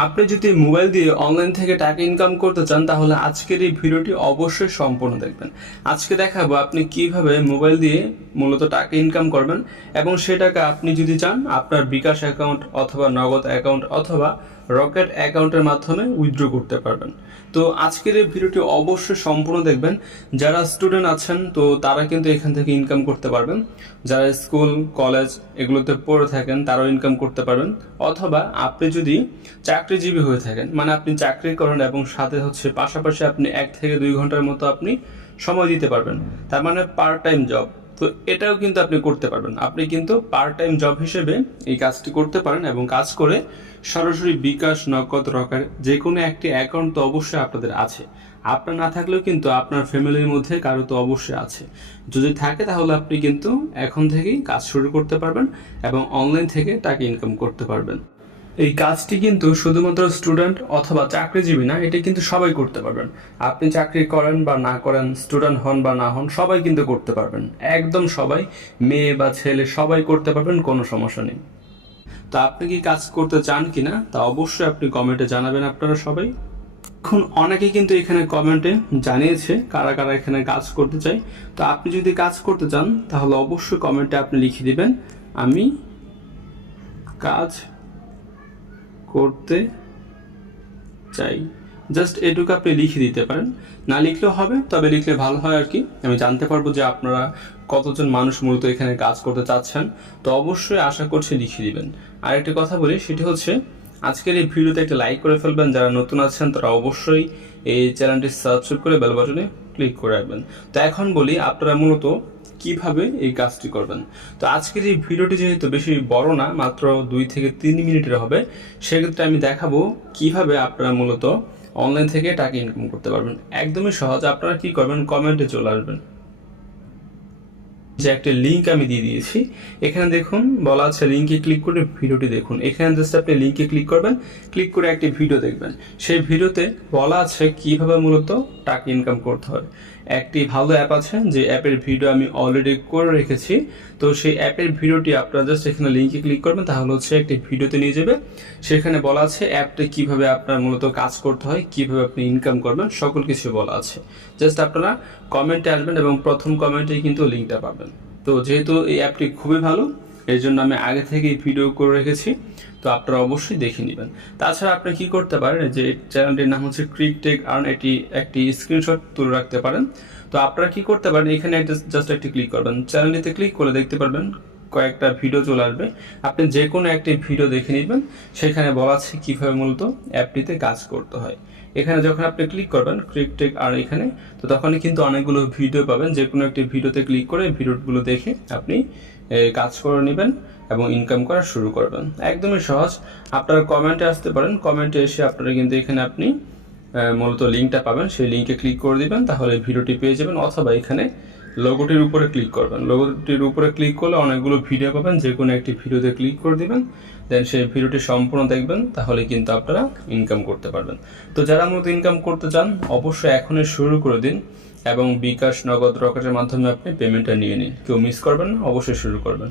আপনি যদি মোবাইল দিয়ে অনলাইন থেকে টাকা ইনকাম করতে চান তাহলে আজকের এই ভিডিওটি অবশ্যই সম্পূর্ণ দেখবেন। আজকে দেখাবো আপনি কিভাবে মোবাইল দিয়ে মূলত টাকা ইনকাম করবেন এবং সে টাকা আপনি যদি চান আপনার বিকাশ অ্যাকাউন্ট অথবা নগদ অ্যাকাউন্ট অথবা রকেট অ্যাকাউন্টের মাধ্যমে উইথড্র করতে পারবেন। তো আজকের এই ভিডিওটি অবশ্যই সম্পূর্ণ দেখবেন। যারা স্টুডেন্ট আছেন তো তারা কিন্তু এখান থেকে ইনকাম করতে পারবেন, যারা স্কুল কলেজ এগুলোতে পড়ে থাকেন তারাও ইনকাম করতে পারবেন, অথবা আপনি যদি চাকরিজীবী হয়ে থাকেন মানে আপনি চাকরি করেন এবং সাথে পাশাপাশি আপনি 1 থেকে 2 ঘন্টার মতো আপনি সময় দিতে পারবেন, তার মানে পার্ট টাইম জব। তো এটাও কিন্তু আপনি করতে পারবেন। আপনি কিন্তু পার্ট টাইম জব হিসেবে এই কাজটি করতে পারেন এবং কাজ করে সরাসরি বিকাশ নগদ রকেট যে কোনো একটি অ্যাকাউন্ট তো অবশ্যই আপনাদের আছে। আপনার না থাকলেও কিন্তু আপনার ফ্যামিলির মধ্যে কারো তো অবশ্যই আছে। যদি থাকে তাহলে আপনি কিন্তু এখন থেকেই কাজ শুরু করতে পারবেন এবং অনলাইন থেকে টাকা ইনকাম করতে পারবেন। এই কাজটি কিন্তু শুধুমাত্র স্টুডেন্ট অথবা চাকরিজীবী না, এটা কিন্তু সবাই করতে পারবেন। আপনি চাকরি করেন বা না করেন, স্টুডেন্ট হন বা না হন, সবাই কিন্তু করতে পারবেন। একদম সবাই, মেয়ে বা ছেলে সবাই করতে পারবেন, কোনো সমস্যা নেই। তো আপনি কি কাজ করতে চান কিনা তা অবশ্যই আপনি কমেন্টে জানাবেন আপনারা সবাই। এখন অনেকে কিন্তু এখানে কমেন্টে জানিয়েছে কারা কারা এখানে কাজ করতে চায়। তো আপনি যদি কাজ করতে চান তাহলে অবশ্যই কমেন্টে আপনি লিখে দিবেন আমি কাজ করতে চাই। জাস্ট এটুকু আপনি লিখে দিতে পারেন, না লিখলেও হবে, তবে লিখলে ভালো হয় আর কি। আমি জানতে পারবো যে আপনারা কতজন মানুষ মূলত এখানে কাজ করতে চাচ্ছেন। তো অবশ্যই আশা করছি লিখে দিবেন। আর একটা কথা বলি, সেটি হচ্ছে আজকের এই ভিডিওতে একটা লাইক করে ফেলবেন। যারা নতুন আছেন তারা অবশ্যই এই চ্যানেলটি সাবস্ক্রাইব করে বেল বাটনে ক্লিক করে রাখবেন। তো এখন বলি আপনারা মূলত কিভাবে এই কাজটি করবেন। তো আজকের এই ভিডিওটি যেহেতু বেশি বড় না, মাত্র 2 থেকে 3 মিনিটের হবে, সেক্ষেত্রে আমি দেখাবো কিভাবে আপনারা মূলত অনলাইন থেকে টাকা ইনকাম করতে পারবেন। একদমই সহজ। আপনারা কি করবেন, কমেন্টে চলে আসবেন, যে একটা লিঙ্ক আমি দিয়ে দিয়েছি। এখানে দেখুন বলা আছে লিঙ্কে ক্লিক করে ভিডিওটি দেখুন। এখানে জাস্ট আপনি লিঙ্কে ক্লিক করবেন, ক্লিক করে একটি ভিডিও দেখবেন। সেই ভিডিওতে বলা আছে কিভাবে মূলত টাকা ইনকাম করতে হয়। একটি ভালো অ্যাপ আছে, যে অ্যাপের ভিডিও আমি অলরেডি করে রেখেছি। তো সেই অ্যাপের ভিডিওটি আপনারা জাস্ট এখানে লিঙ্কে ক্লিক করবেন, তাহলে একটি ভিডিওতে নিয়ে যাবে। সেখানে বলা আছে অ্যাপটা কিভাবে আপনার মূলত কাজ করতে হয়, কিভাবে আপনি ইনকাম করবেন, সকল কিছু বলা আছে। জাস্ট আপনারা কমেন্টে আসবেন এবং প্রথম কমেন্টেই কিন্তু লিঙ্কটা পাবেন। তো যেহেতু এই অ্যাপটি খুবই ভালো, এর জন্য আমি আগে থেকেই ভিডিও করে রেখেছি, তো আপনারা অবশ্যই দেখে নেবেন। তাছাড়া আপনি কি করতে পারেন, যে চ্যানেলটির নাম হচ্ছে ক্রিক টেক আর্ন, এটি একটি স্ক্রিনশট তুলে রাখতে পারেন। তো আপনারা কি করতে পারেন, এখানে জাস্ট একটি ক্লিক করবেন, চ্যানেলটিতে ক্লিক করে দেখতে পারবেন কয়েকটা ভিডিও চলে আসবে। আপনি যে কোনো একটি ভিডিও দেখে নেবেন, সেখানে বলা আছে কীভাবে মূলত অ্যাপটিতে কাজ করতে হয়। এখানে যখন আপনি ক্লিক করবেন ক্রিক টেক আর এখানে, তো তখনই কিন্তু অনেকগুলো ভিডিও পাবেন। যে কোনো একটি ভিডিওতে ক্লিক করে ভিডিওগুলো দেখে আপনি কাজ করে নেবেন এবং ইনকাম করা শুরু করবেন। একদমই সহজ। আপনারা কমেন্টে আসতে পারেন, কমেন্টে এসে আপনারা কিন্তু এখানে আপনি মূলত লিঙ্কটা পাবেন, সেই লিঙ্কে ক্লিক করে দিবেন, তাহলে ভিডিওটি পেয়ে যাবেন। অথবা এখানে লোগোটির উপরে ক্লিক করবেন, লোগোটির উপরে ক্লিক করলে অনেকগুলো ভিডিও পাবেন, যে কোনো একটি ভিডিওতে ক্লিক করে দিবেন, দেন সেই ভিডিওটি সম্পূর্ণ দেখবেন, তাহলে কিন্তু আপনারা ইনকাম করতে পারবেন। তো যারা মূলত ইনকাম করতে চান অবশ্যই এখনই শুরু করে দিন এবং বিকাশ নগদ রকেটের মাধ্যমে আপনি পেমেন্টটা নিয়ে নিন। কেউ মিস করবেন না, অবশ্যই শুরু করবেন।